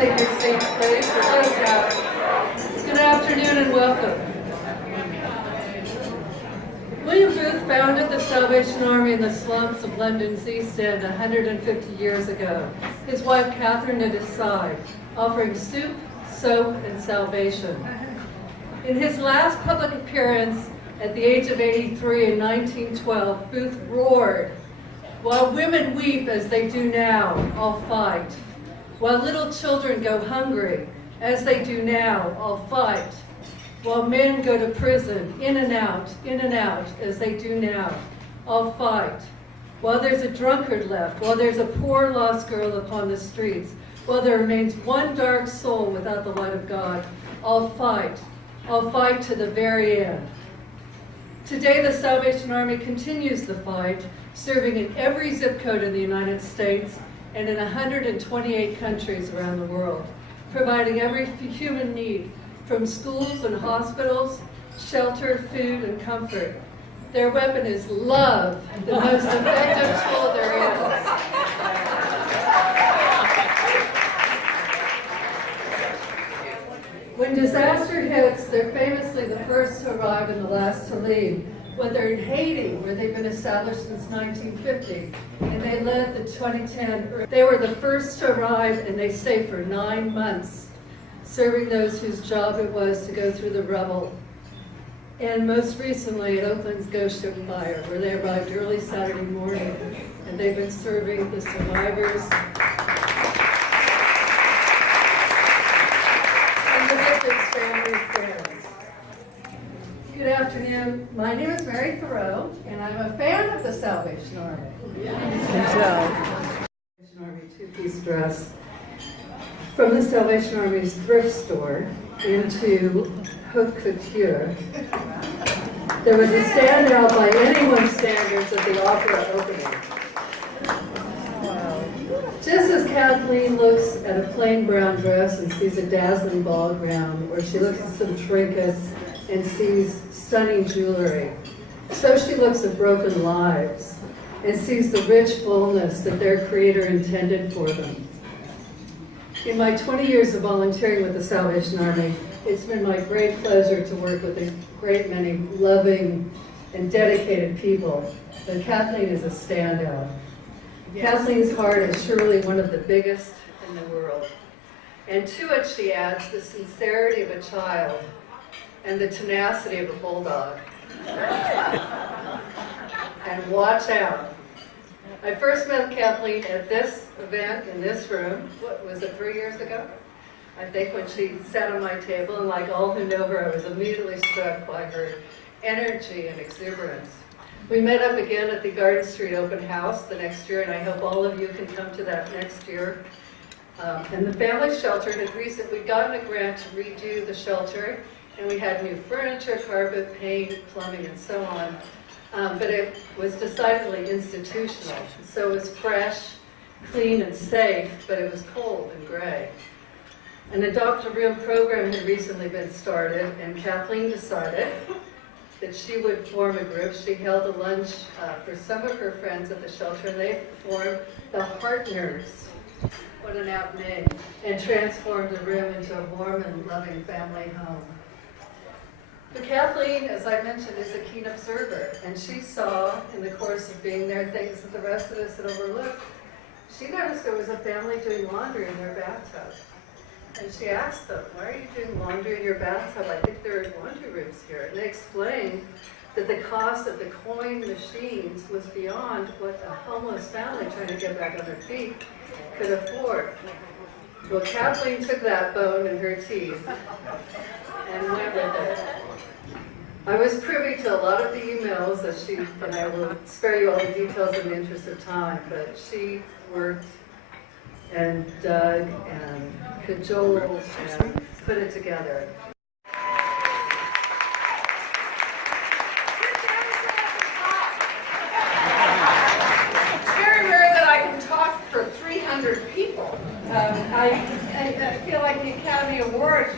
take your seats, please. For those out. Good afternoon and welcome. William Booth founded the Salvation Army in the slums of London's East End 150 years ago. His wife Catherine at his side, offering soup, soap, and salvation. In his last public appearance at the age of 83 in 1912, Booth roared, "While women weep as they do now, I'll fight. While little children go hungry, as they do now, I'll fight. While men go to prison, in and out, as they do now, I'll fight. While there's a drunkard left, while there's a poor lost girl upon the streets, while there remains one dark soul without the light of God, I'll fight. I'll fight to the very end." Today, the Salvation Army continues the fight, serving in every zip code in the United States and in 128 countries around the world, providing every human need, from schools and hospitals, shelter, food, and comfort. Their weapon is love, the most effective tool there is. When disaster hits, they're famously the first to arrive and the last to leave. Whether in Haiti, where they've been established since 1950, and they led the 2010, they were the first to arrive and they stayed for 9 months, serving those whose job it was to go through the rubble. And most recently at Oakland's Ghost Ship Fire, where they arrived early Saturday morning, and they've been serving the survivors and the victims' family and friends. Good afternoon. My name is Mary Thoreau, and I'm a fan of the Salvation Army. Salvation Army two-piece dress. From the Salvation Army's thrift store into haute couture, there was a standout by anyone's standards at the opera opening. Just as Kathleen looks at a plain brown dress and sees a dazzling ball gown, or she looks at some trinkets and sees stunning jewelry, so she looks at broken lives and sees the rich fullness that their Creator intended for them. In my 20 years of volunteering with the Salvation Army, it's been my great pleasure to work with a great many loving and dedicated people, but Kathleen is a standout. Yes. Kathleen's heart is surely one of the biggest in the world. And to it she adds the sincerity of a child and the tenacity of a bulldog. And watch out. I first met Kathleen at this event in this room, what was it, 3 years ago? I think, when she sat on my table, and like all who know her, I was immediately struck by her energy and exuberance. We met up again at the Garden Street open house the next year, and I hope all of you can come to that next year. And the family shelter had recently gotten a grant to redo the shelter, and we had new furniture, carpet, paint, plumbing, and so on. But it was decidedly institutional. So it was fresh, clean, and safe, but it was cold and gray. An adopt-a-room program had recently been started, and Kathleen decided that she would form a group. She held a lunch for some of her friends at the shelter, and they formed the Partners. What an apt name. And transformed the room into a warm and loving family home. But Kathleen, as I mentioned, is a keen observer, and she saw, in the course of being there, things that the rest of us had overlooked. She noticed there was a family doing laundry in their bathtub. And she asked them, "Why are you doing laundry in your bathtub? I think there are laundry rooms here." And they explained that the cost of the coin machines was beyond what a homeless family trying to get back on their feet could afford. Well, Kathleen took that bone in her teeth and went with it. I was privy to a lot of the emails that she, and I will spare you all the details in the interest of time, but she worked and dug and cajoled and put it together. It's very rare that I can talk for 300 people. I feel like the Academy Awards.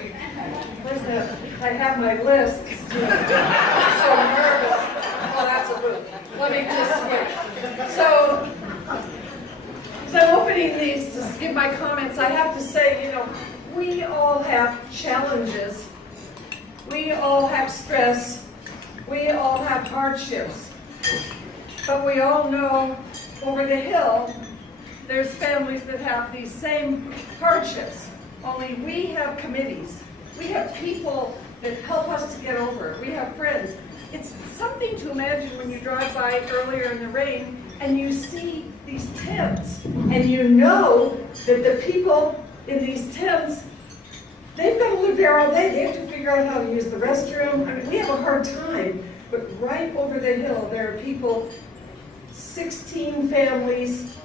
I have my list. I'm so nervous. Oh, that's a loop. Let me just switch. As I'm opening these to give my comments, I have to say, you know, we all have challenges. We all have stress. We all have hardships. But we all know over the hill, there's families that have these same hardships. Only we have committees. We have people that help us to get over it. We have friends. It's something to imagine when you drive by earlier in the rain and you see these tents and you know that the people in these tents, they've got to live there all day. They have to figure out how to use the restroom. I mean, we have a hard time, but right over the hill, there are people, 16 families,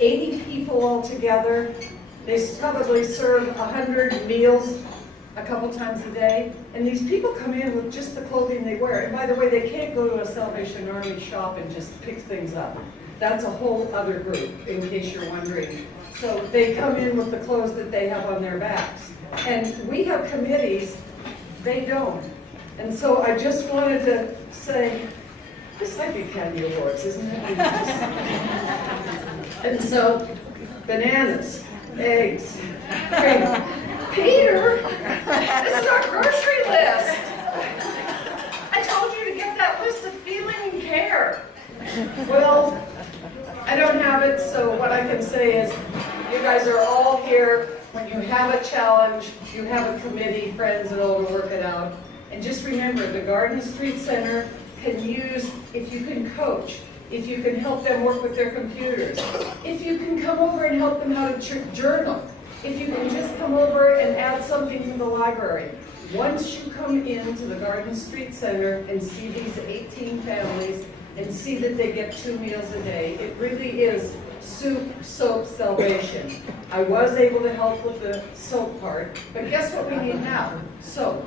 80 people altogether. They probably serve 100 meals a couple times a day. And these people come in with just the clothing they wear. And by the way, they can't go to a Salvation Army shop and just pick things up. That's a whole other group, in case you're wondering. So they come in with the clothes that they have on their backs. And we have committees, they don't. And so I just wanted to say, this might be Academy Awards, isn't it? And so, bananas, eggs, cream. Peter, this is our grocery list. I told you to get that list of feeling and care. Well, I don't have it, so what I can say is you guys are all here. When you have a challenge, you have a committee, friends that will work it out. And just remember, the Garden Street Center can use, if you can coach, if you can help them work with their computers, if you can come over and help them how to journal, if you can just come over and add something to the library. Once you come into the Garden Street Center and see these 18 families and see that they get 2 meals a day, it really is soup, soap, salvation. I was able to help with the soap part, but guess what we need now? Soap.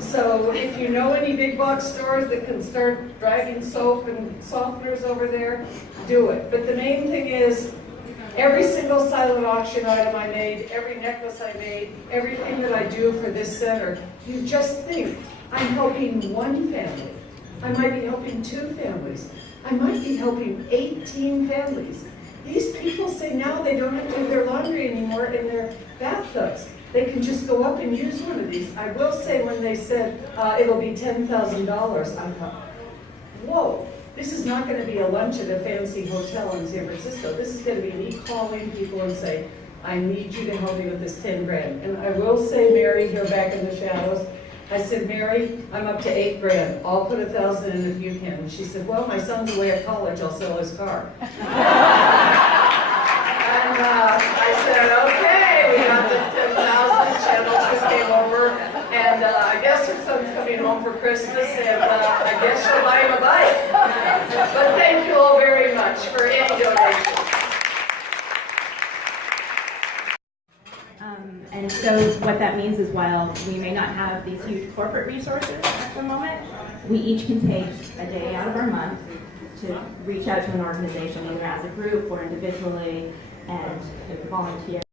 So if you know any big box stores that can start dragging soap and softeners over there, do it. But the main thing is, every single silent auction item I made, every necklace I made, everything that I do for this center, you just think, I'm helping one family. I might be helping 2 families. I might be helping 18 families. These people say now they don't have to do their laundry anymore in their bathtubs. They can just go up and use one of these. I will say when they said it'll be $10,000, I thought, whoa. This is not going to be a lunch at a fancy hotel in San Francisco. This is going to be me calling people and say, I need you to help me with this 10 grand. And I will say, Mary, here back in the shadows, I said, Mary, I'm up to 8 grand. I'll put 1,000 in if you can. And she said, well, my son's away at college. I'll sell his car. And I said, okay, we got the 10,000. Channel just came over. And I guess her son's coming home for Christmas, and I guess she'll buy him a bike. But thank you all very much for any donations. And so what that means is while we may not have these huge corporate resources at the moment, we each can take a day out of our month to reach out to an organization, either as a group or individually, and volunteer